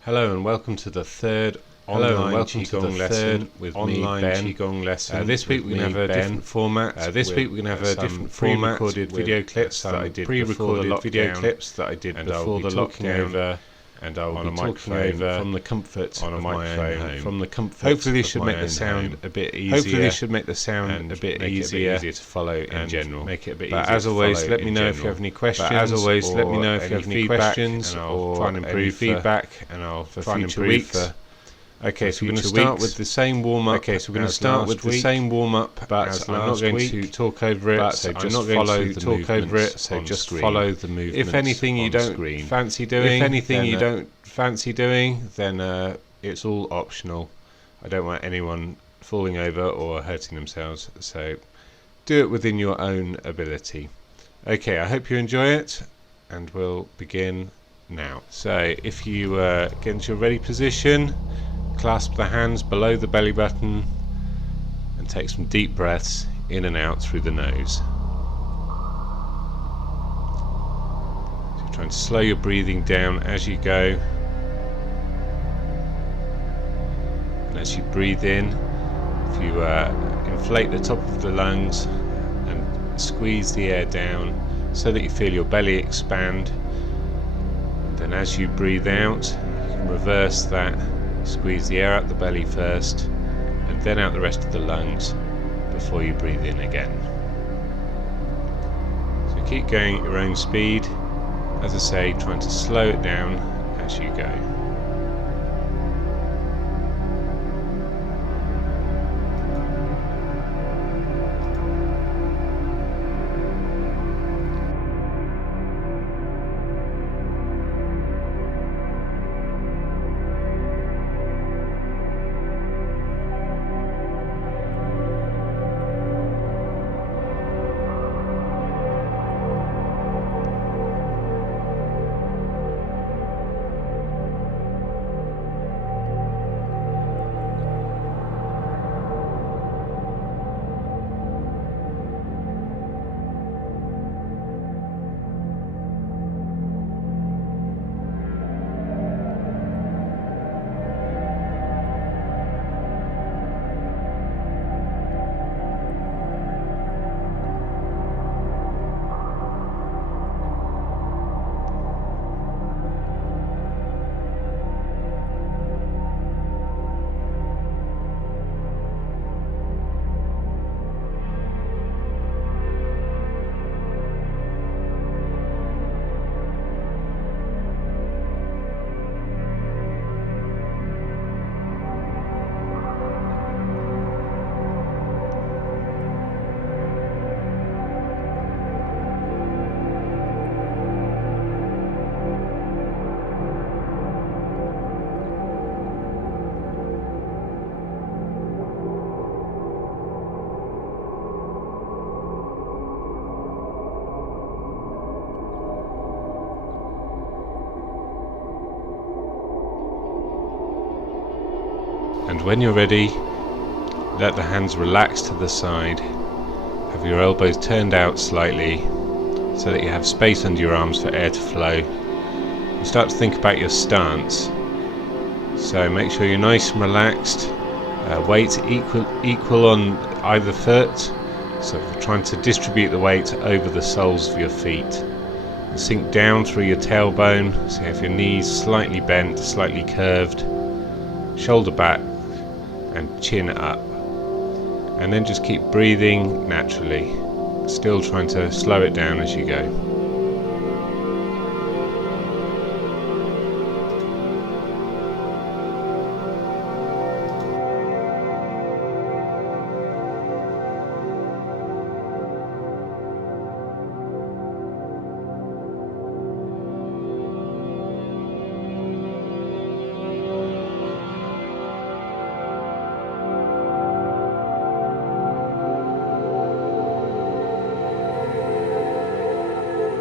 Hello and welcome to the third online Qigong lesson with me, Ben. This week we're going to have a different format. Pre-recorded video clips that I did before the lockdown, and I'll be talking over from the comfort of my own home. Hopefully this should make the sound a bit easier. Easier to follow in general. Make it a bit easier. But as always, let me know if you have any questions. Feedback, and I'll try and improve feedback, and I'll for future weeks. Okay, so we're going to start with the same warm-up. But I'm not going to talk over it. So just follow the movements. If anything you don't fancy doing, then it's all optional. I don't want anyone falling over or hurting themselves. So do it within your own ability. Okay, I hope you enjoy it, and we'll begin now. So if you get into your ready position, clasp the hands below the belly button and take some deep breaths in and out through the nose. So you're trying to slow your breathing down as you go. And as you breathe in, if you inflate the top of the lungs and squeeze the air down so that you feel your belly expand. And then as you breathe out, you can reverse that. Squeeze the air out the belly first, and then out the rest of the lungs before you breathe in again. So keep going at your own speed. As I say, trying to slow it down as you go. And when you're ready, let the hands relax to the side. Have your elbows turned out slightly so that you have space under your arms for air to flow. You start to think about your stance. So make sure you're nice and relaxed. Weight equal on either foot. So we're trying to distribute the weight over the soles of your feet. And sink down through your tailbone. So you have your knees slightly bent, slightly curved. Shoulder back and chin up, and then just keep breathing naturally, still trying to slow it down as you go.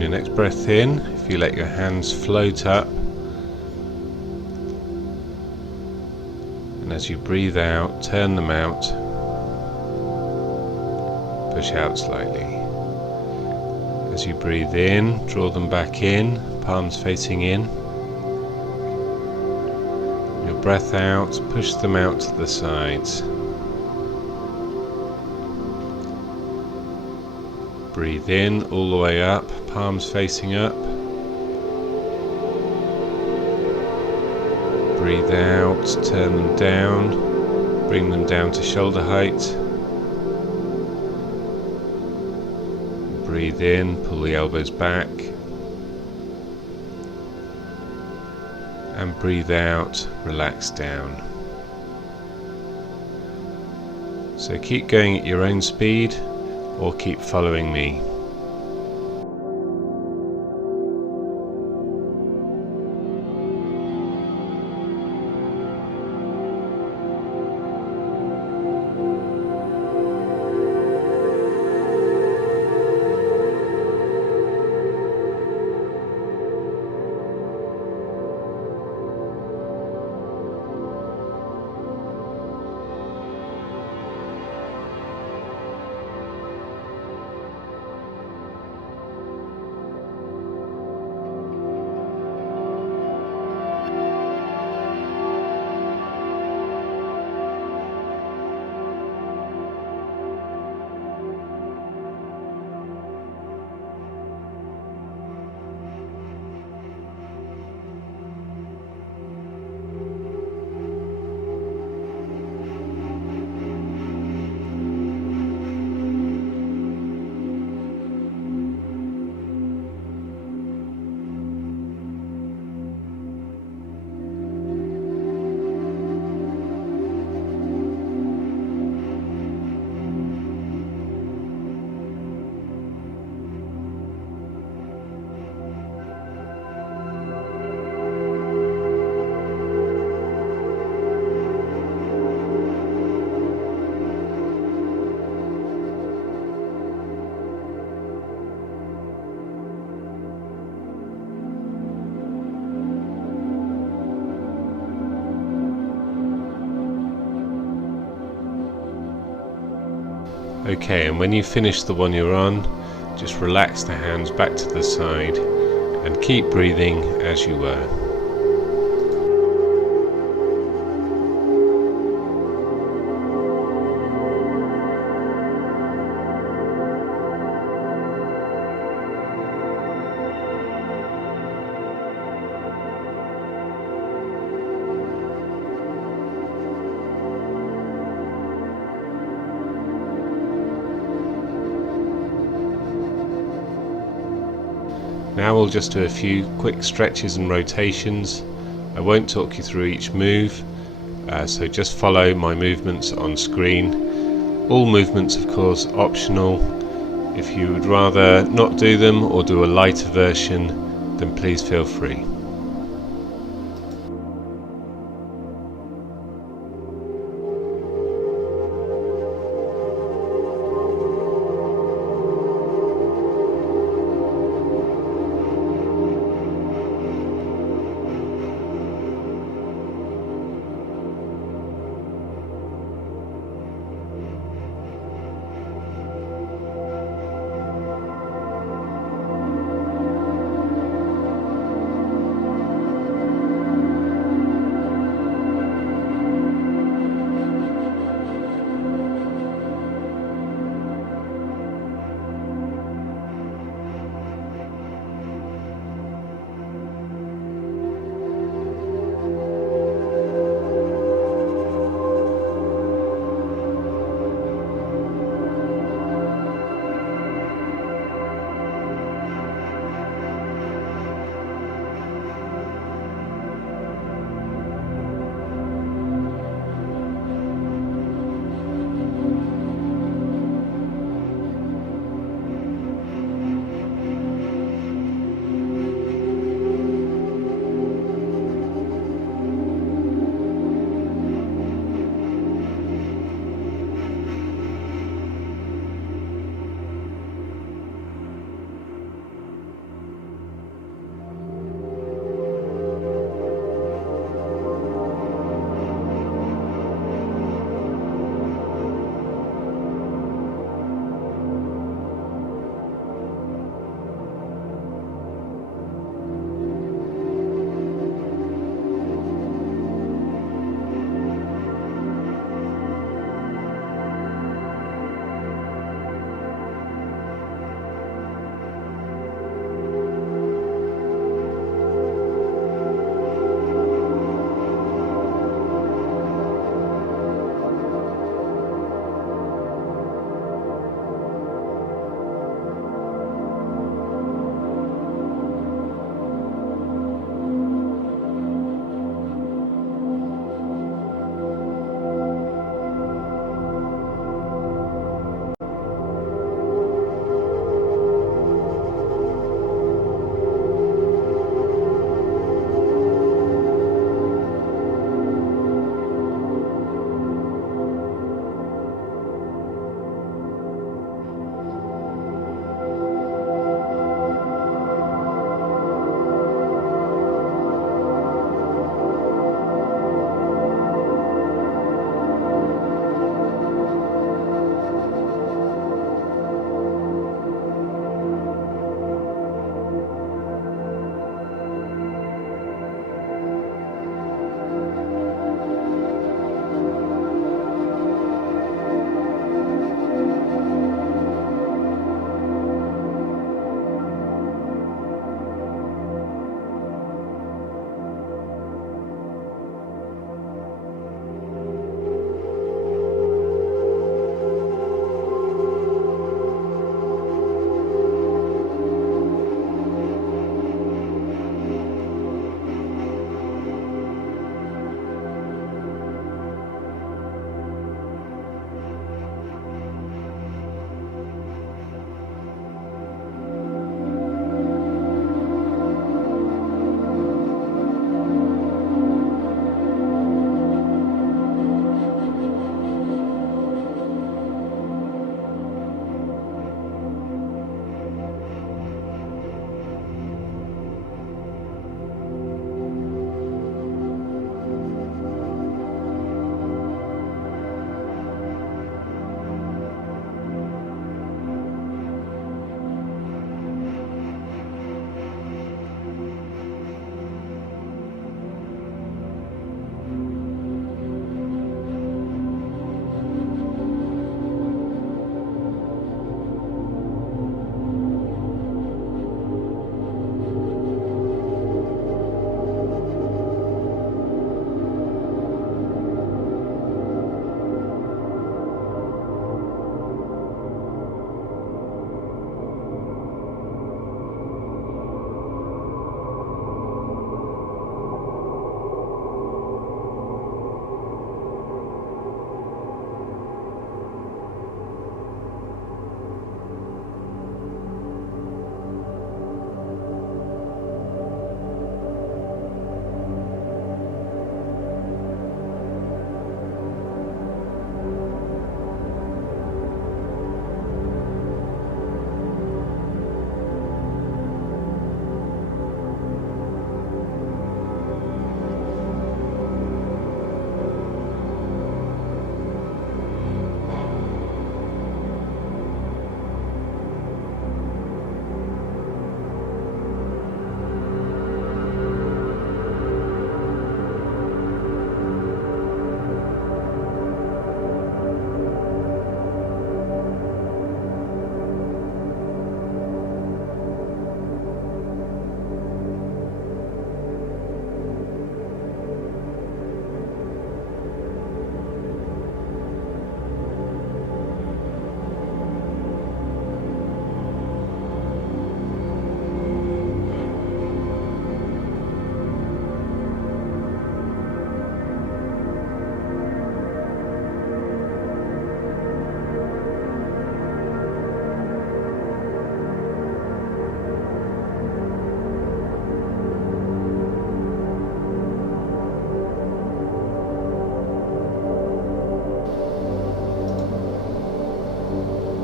On your next breath in, if you let your hands float up, and as you breathe out, turn them out, push out slightly. As you breathe in, draw them back in, palms facing in. Your breath out, push them out to the sides. Breathe in all the way up, palms facing up. Breathe out, turn them down, bring them down to shoulder height. Breathe in, pull the elbows back. And breathe out, relax down. So keep going at your own speed, or keep following me. Okay, and when you finish the one you're on, just relax the hands back to the side and keep breathing as you were. Now we'll just do a few quick stretches and rotations. I won't talk you through each move, so just follow my movements on screen. All movements, of course, optional. If you would rather not do them or do a lighter version, then please feel free.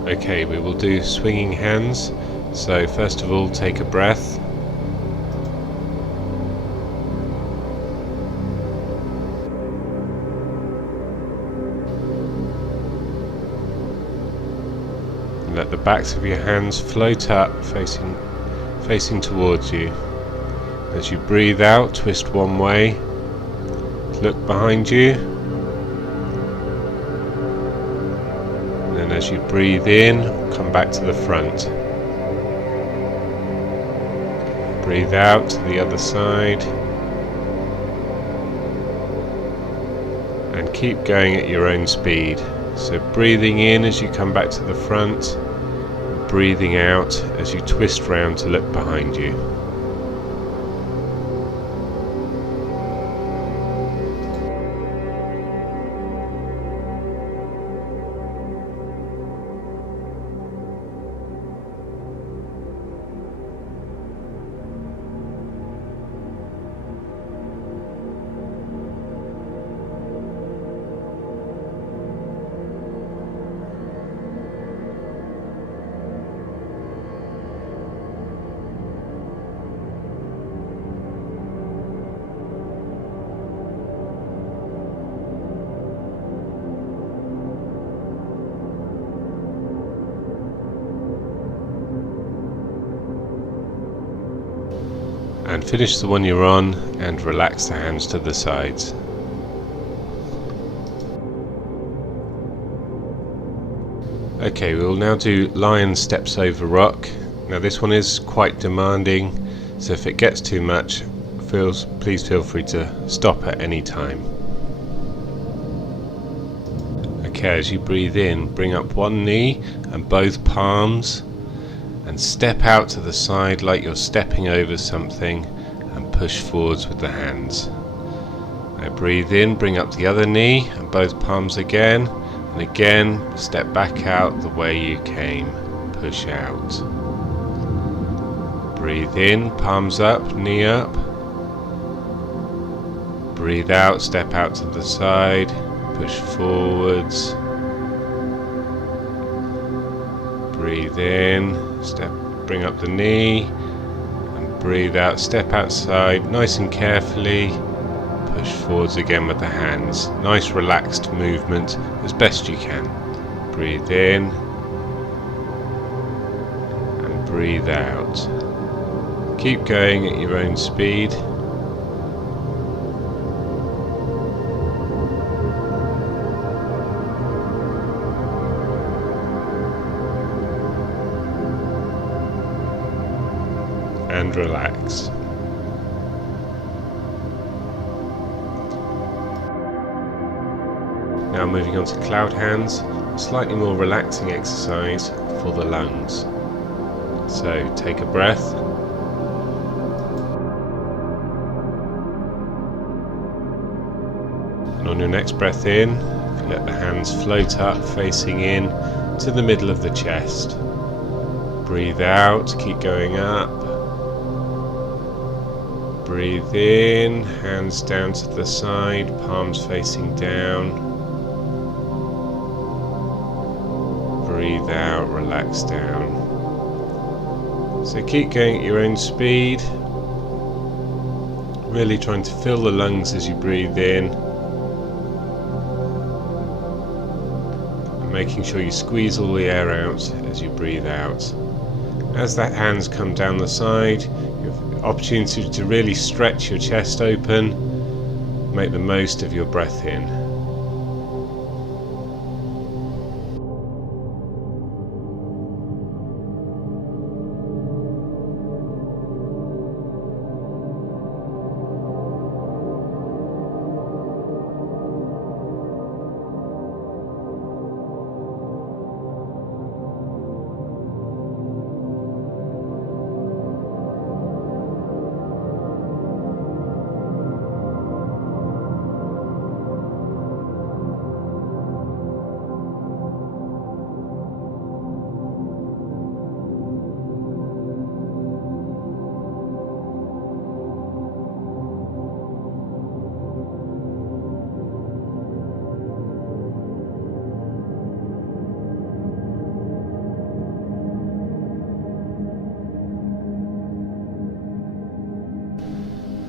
Okay, we will do swinging hands. So first of all, take a breath. And let the backs of your hands float up, facing towards you. As you breathe out, twist one way, look behind you. And then as you breathe in, come back to the front. Breathe out to the other side. And keep going at your own speed. So breathing in as you come back to the front, breathing out as you twist round to look behind you. And finish the one you're on and relax the hands to the sides. Okay, we will now do lion steps over rock. Now this one is quite demanding, so if it gets too much, please feel free to stop at any time. Okay, as you breathe in, bring up one knee and both palms and step out to the side like you're stepping over something and push forwards with the hands. Now breathe in, bring up the other knee and both palms again, and again step back out the way you came, push out. Breathe in, palms up, knee up. Breathe out, step out to the side, push forwards. Breathe in, bring up the knee, and breathe out, step outside, nice and carefully, push forwards again with the hands. Nice relaxed movement as best you can. Breathe in, and breathe out. Keep going at your own speed. And relax. Now moving on to cloud hands, a slightly more relaxing exercise for the lungs. So take a breath. And on your next breath in, let the hands float up, facing in to the middle of the chest. Breathe out, keep going up. Breathe in, hands down to the side, palms facing down. Breathe out, relax down. So keep going at your own speed, really trying to fill the lungs as you breathe in, and making sure you squeeze all the air out as you breathe out. As that hands come down the side, you have the opportunity to really stretch your chest open, make the most of your breath in.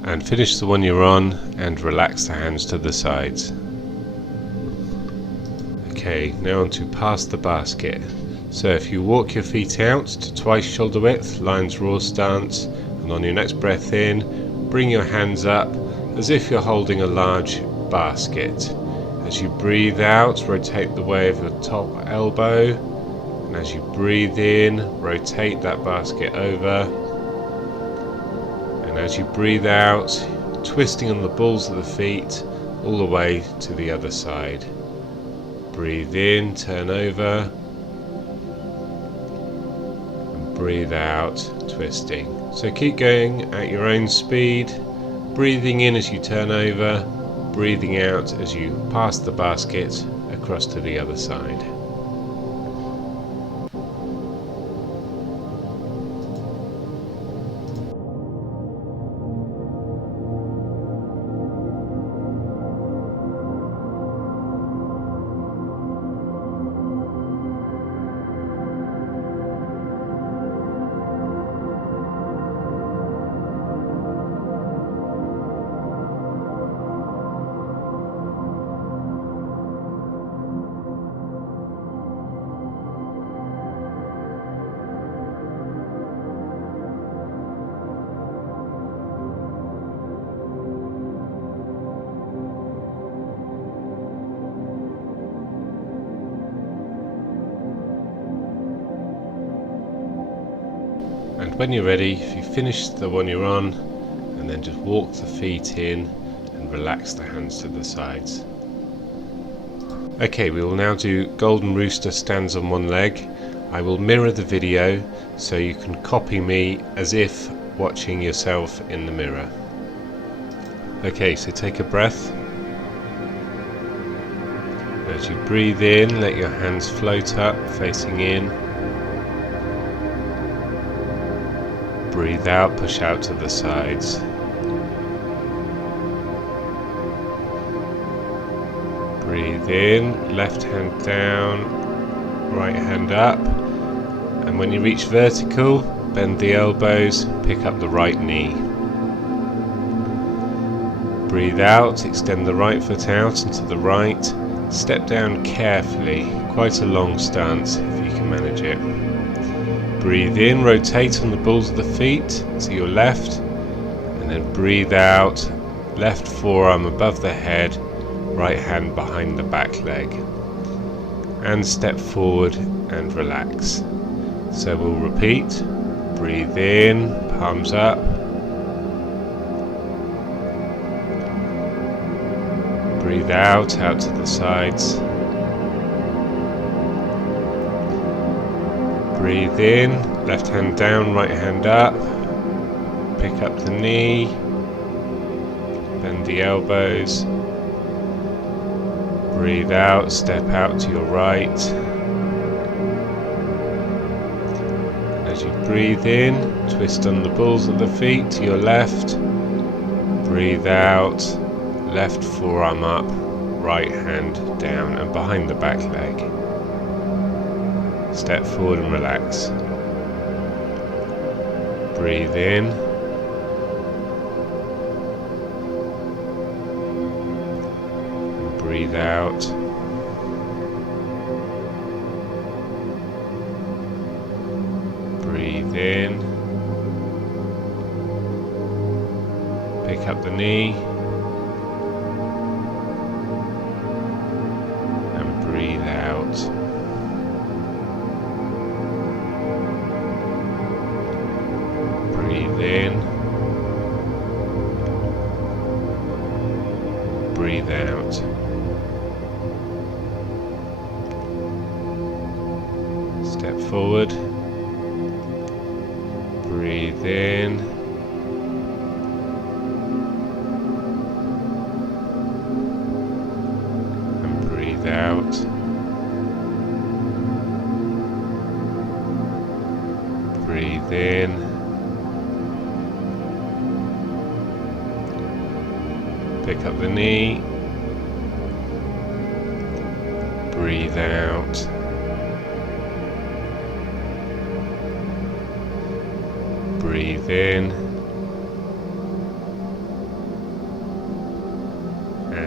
And finish the one you're on and relax the hands to the sides. Okay, now on to pass the basket. So if you walk your feet out to twice shoulder width, lion's roar stance, and on your next breath in, bring your hands up as if you're holding a large basket. As you breathe out, rotate the way of your top elbow, and as you breathe in, rotate that basket over, and as you breathe out, twisting on the balls of the feet all the way to the other side. Breathe in, turn over, and breathe out, twisting. So keep going at your own speed, breathing in as you turn over, breathing out as you pass the basket across to the other side. And when you're ready, if you finish the one you're on, and then just walk the feet in and relax the hands to the sides. Okay, we will now do Golden Rooster stands on one leg. I will mirror the video so you can copy me as if watching yourself in the mirror. Okay, so take a breath. As you breathe in, let your hands float up, facing in. Breathe out, push out to the sides. Breathe in, left hand down, right hand up. And when you reach vertical, bend the elbows, pick up the right knee. Breathe out, extend the right foot out and to the right. Step down carefully, quite a long stance if you can manage it. Breathe in, rotate on the balls of the feet to your left, and then breathe out, left forearm above the head, right hand behind the back leg. And step forward and relax. So we'll repeat. Breathe in, palms up. Breathe out to the sides. Breathe in, left hand down, right hand up. Pick up the knee. Bend the elbows. Breathe out, step out to your right. And as you breathe in, twist on the balls of the feet to your left. Breathe out, left forearm up, right hand down and behind the back leg. Step forward and relax. Breathe in. And breathe out. Breathe in. Pick up the knee. And breathe out. Breathe in, breathe out. Step forward, breathe in, and breathe out. Breathe in. Pick up the knee, breathe out, breathe in,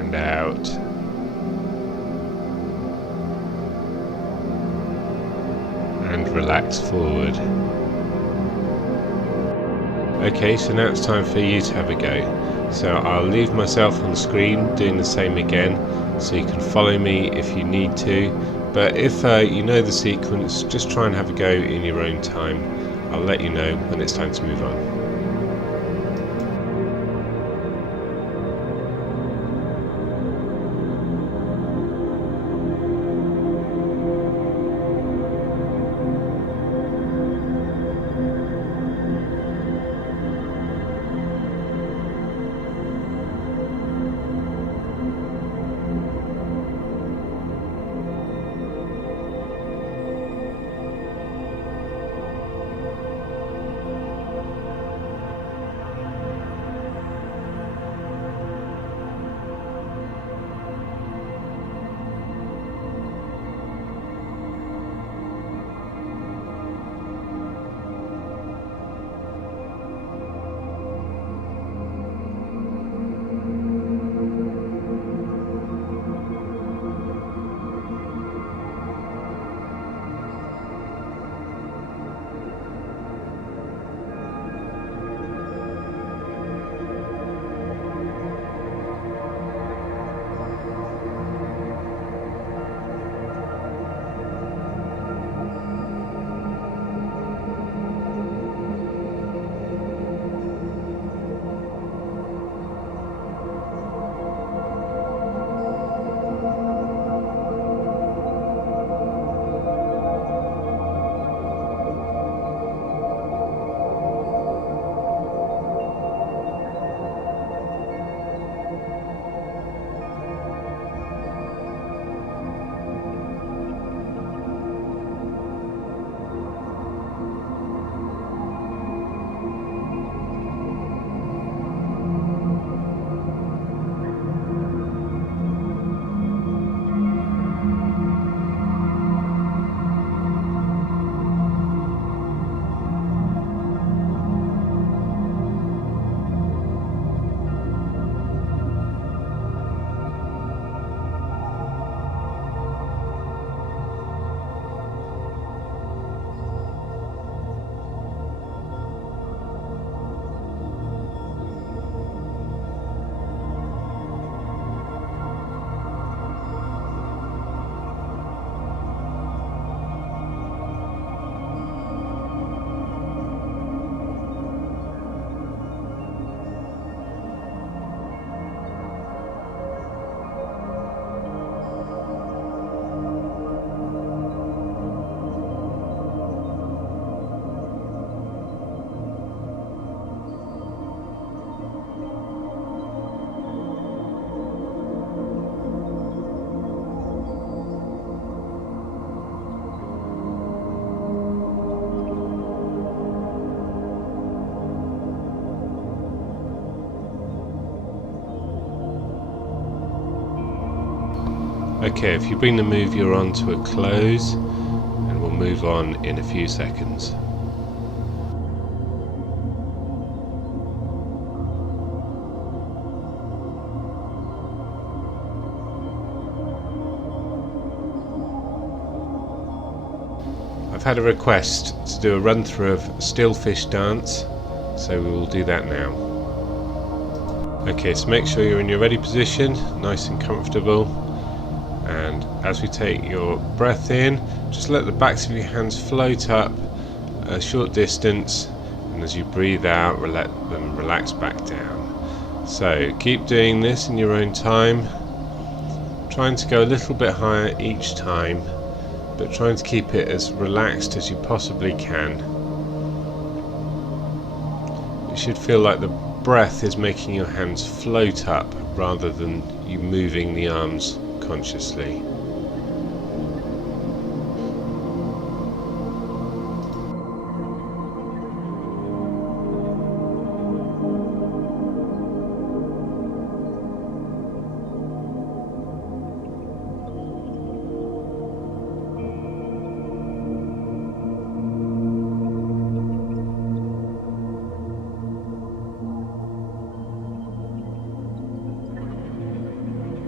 and out. And relax forward. Okay, so now it's time for you to have a go. So I'll leave myself on screen doing the same again, so you can follow me if you need to. But if you know the sequence, just try and have a go in your own time. I'll let you know when it's time to move on. Okay, if you bring the move you're on to a close, and we'll move on in a few seconds. I've had a request to do a run through of Stillfish Dance, so we will do that now. Okay, so make sure you're in your ready position, nice and comfortable. And as we take your breath in, just let the backs of your hands float up a short distance, and as you breathe out, let them relax back down. So keep doing this in your own time, trying to go a little bit higher each time, but trying to keep it as relaxed as you possibly can. It should feel like the breath is making your hands float up rather than you moving the arms consciously.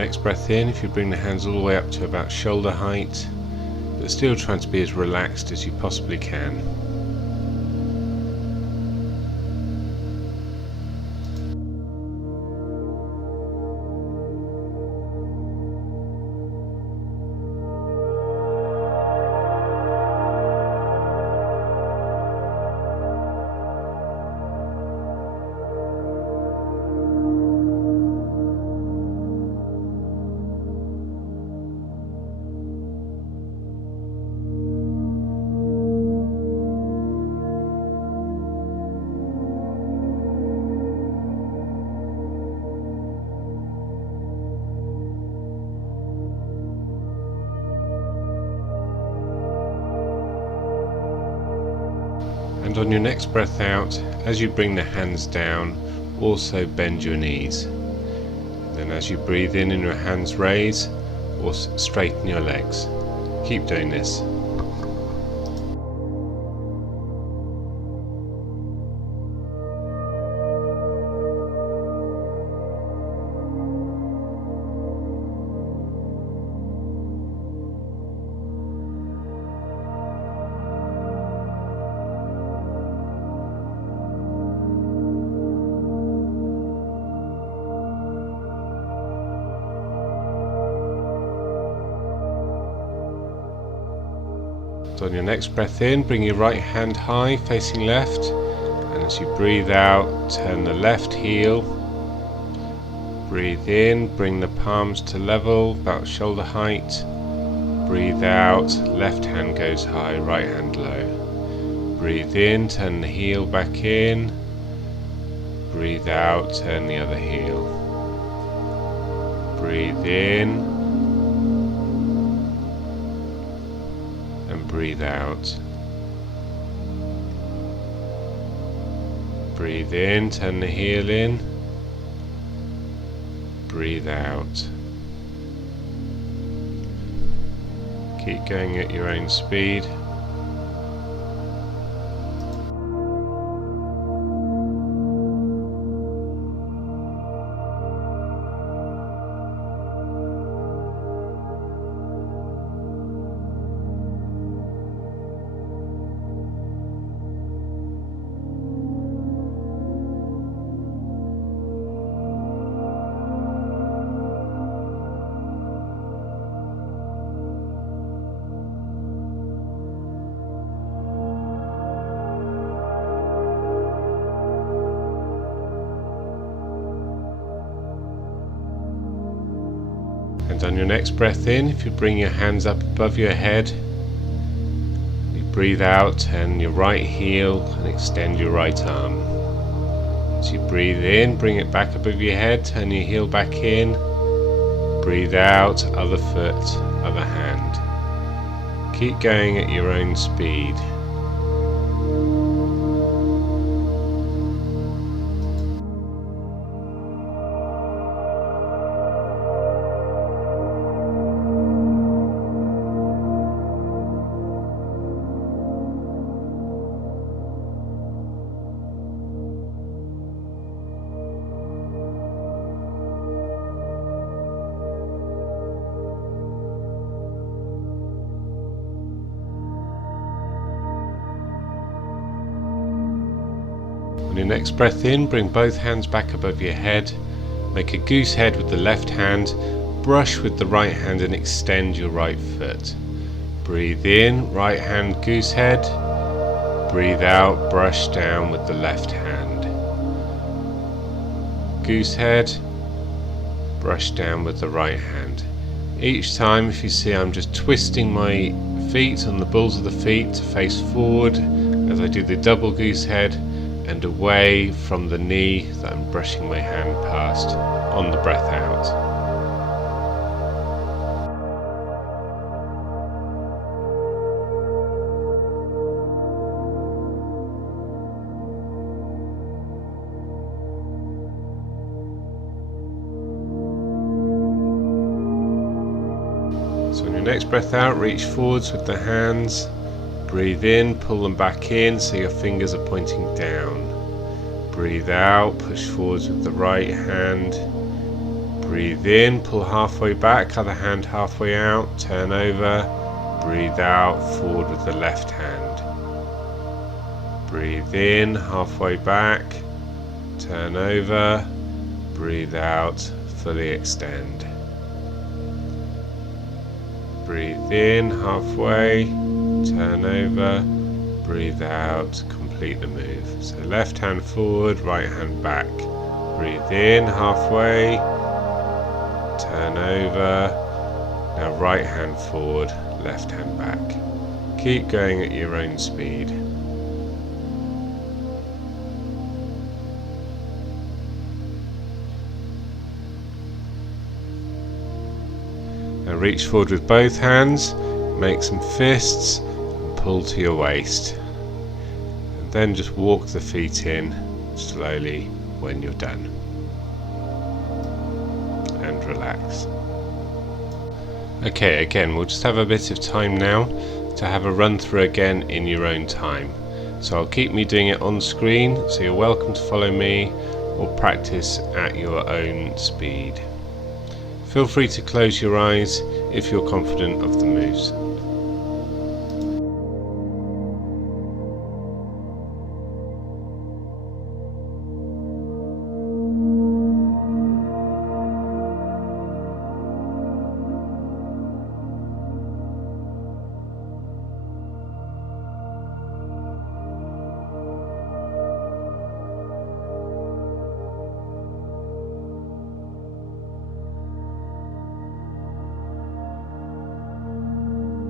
next breath in, if you bring the hands all the way up to about shoulder height, but still trying to be as relaxed as you possibly can. And on your next breath out, as you bring the hands down, also bend your knees. Then as you breathe in and your hands raise, or straighten your legs. Keep doing this. So on your next breath in, bring your right hand high, facing left, and as you breathe out, turn the left heel. Breathe in, bring the palms to level, about shoulder height. Breathe out, left hand goes high, right hand low. Breathe in, turn the heel back in. Breathe out, turn the other heel. Breathe in. And breathe out. Breathe in, turn the heel in. Breathe out. Keep going at your own speed. And on your next breath in, if you bring your hands up above your head, you breathe out, turn your right heel and extend your right arm. As you breathe in, bring it back above your head, turn your heel back in, breathe out, other foot, other hand. Keep going at your own speed. On your next breath in, bring both hands back above your head, make a goose head with the left hand, brush with the right hand and extend your right foot. Breathe in, right hand goose head, breathe out, brush down with the left hand. Goose head, brush down with the right hand. Each time, if you see, I'm just twisting my feet on the balls of the feet to face forward as I do the double goose head, and away from the knee that I'm brushing my hand past on the breath out. So on your next breath out, reach forwards with the hands. Breathe in, pull them back in so your fingers are pointing down. Breathe out, push forwards with the right hand. Breathe in, pull halfway back, other hand halfway out, turn over, breathe out, forward with the left hand. Breathe in, halfway back, turn over, breathe out, fully extend. Breathe in, halfway, turn over, breathe out, complete the move. So left hand forward, right hand back. Breathe in, halfway, turn over, now right hand forward, left hand back. Keep going at your own speed. Now reach forward with both hands, make some fists, and pull to your waist. And then just walk the feet in slowly when you're done. And relax. Okay, again, we'll just have a bit of time now to have a run through again in your own time. So I'll keep me doing it on screen, so you're welcome to follow me or practice at your own speed. Feel free to close your eyes if you're confident of the moves.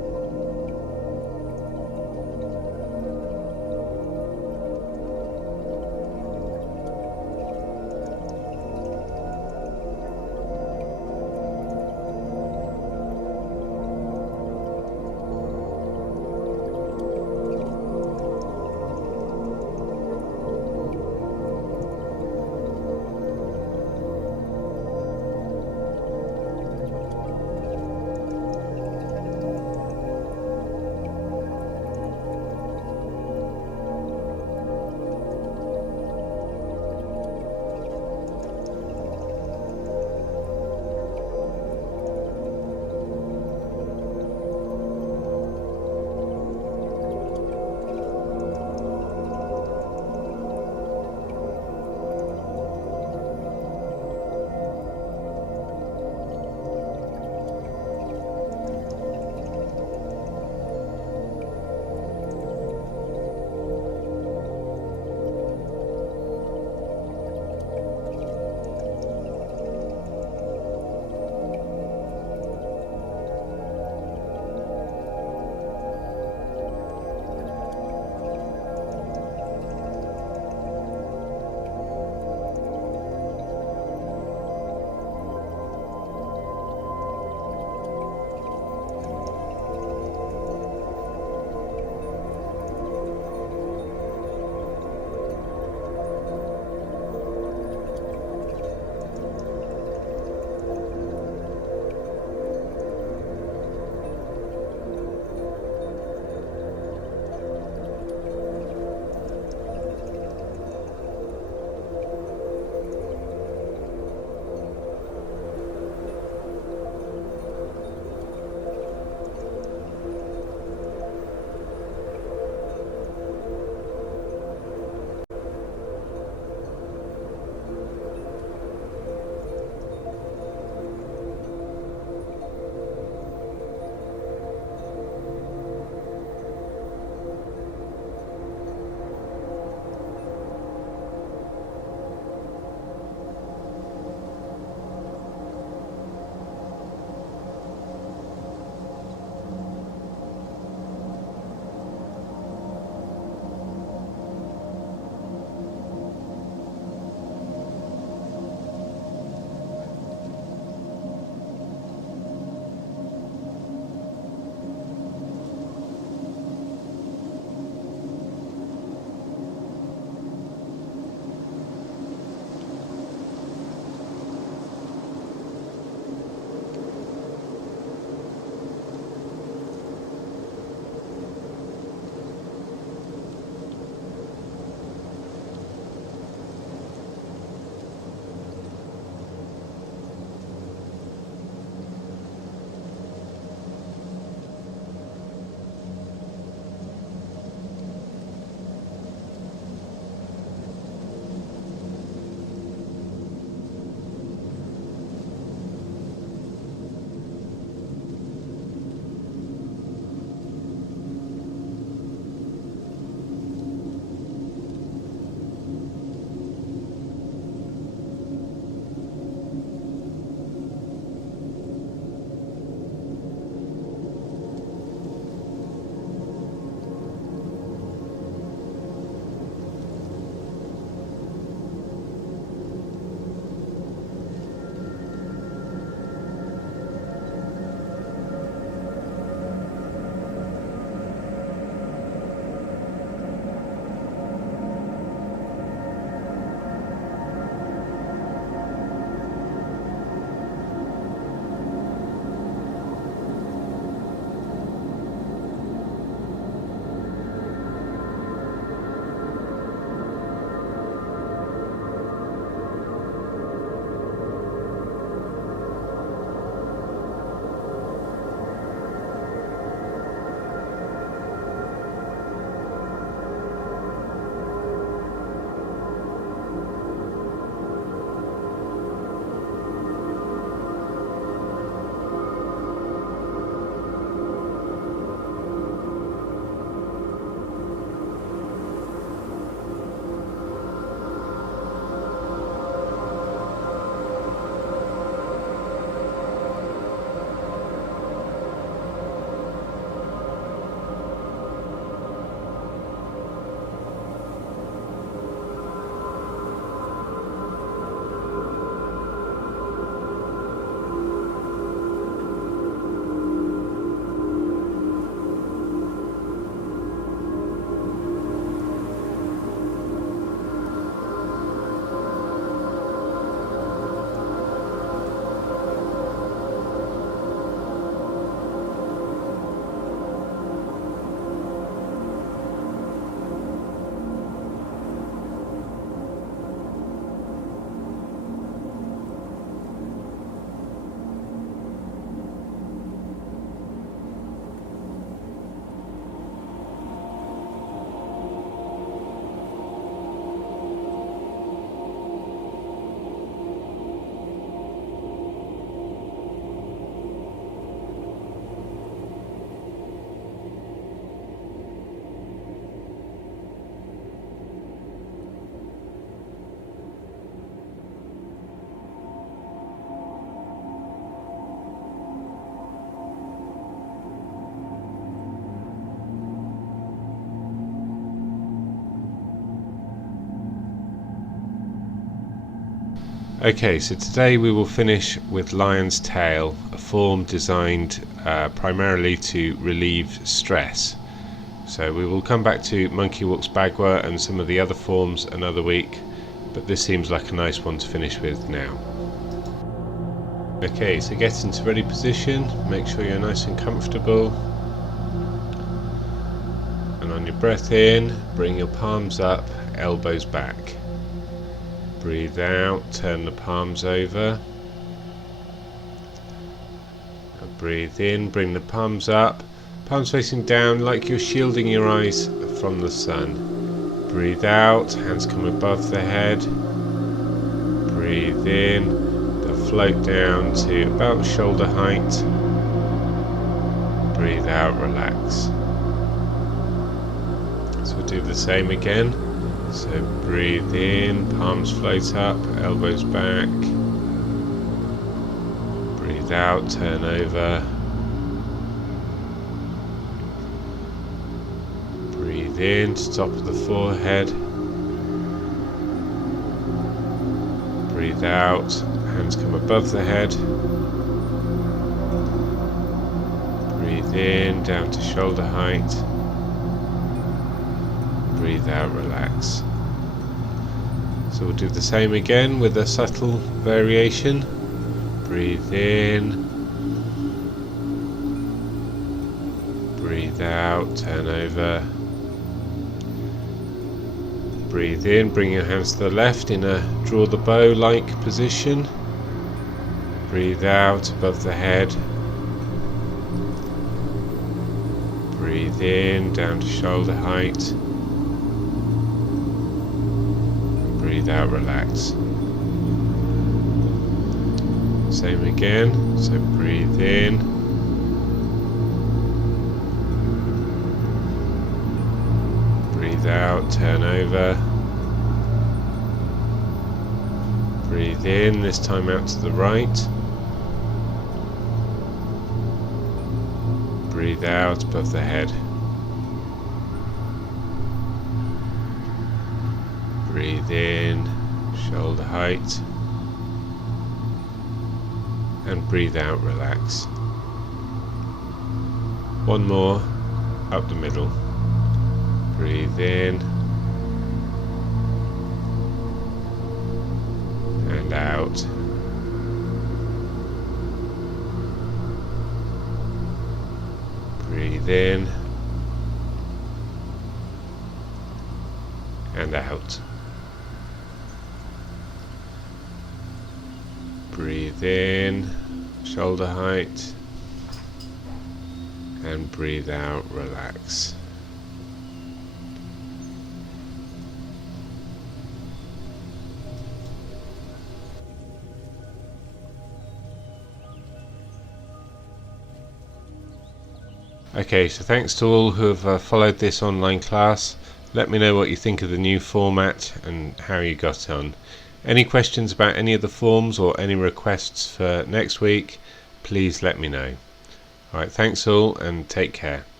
Okay, so today we will finish with lion's tail, a form designed primarily to relieve stress. So we will come back to monkey walks bagua and some of the other forms another week, but this seems like a nice one to finish with now. Okay, so get into ready position, make sure you're nice and comfortable, and on your breath in, bring your palms up, elbows back. Breathe out, turn the palms over. Breathe in, bring the palms up, palms facing down like you're shielding your eyes from the sun. Breathe out, hands come above the head. Breathe in, they'll float down to about shoulder height. Breathe out, relax. So we'll do the same again. So breathe in, palms float up, elbows back. Breathe out, turn over. Breathe in to top of the forehead. Breathe out, hands come above the head. Breathe in, down to shoulder height. Breathe out, relax. So we'll do the same again with a subtle variation. Breathe in. Breathe out, turn over. Breathe in, bring your hands to the left in a draw the bow-like position. Breathe out above the head. Breathe in, down to shoulder height. Breathe out, relax. Same again, so breathe in. Breathe out, turn over. Breathe in, this time out to the right. Breathe out above the head. Breathe in, shoulder height. And breathe out, relax. One more, up the middle. Breathe in. And out. Breathe in. And out. Breathe in, shoulder height, and breathe out, relax. Okay, so thanks to all who have followed this online class. Let me know what you think of the new format and how you got on. Any questions about any of the forms or any requests for next week, please let me know. Alright, thanks all and take care.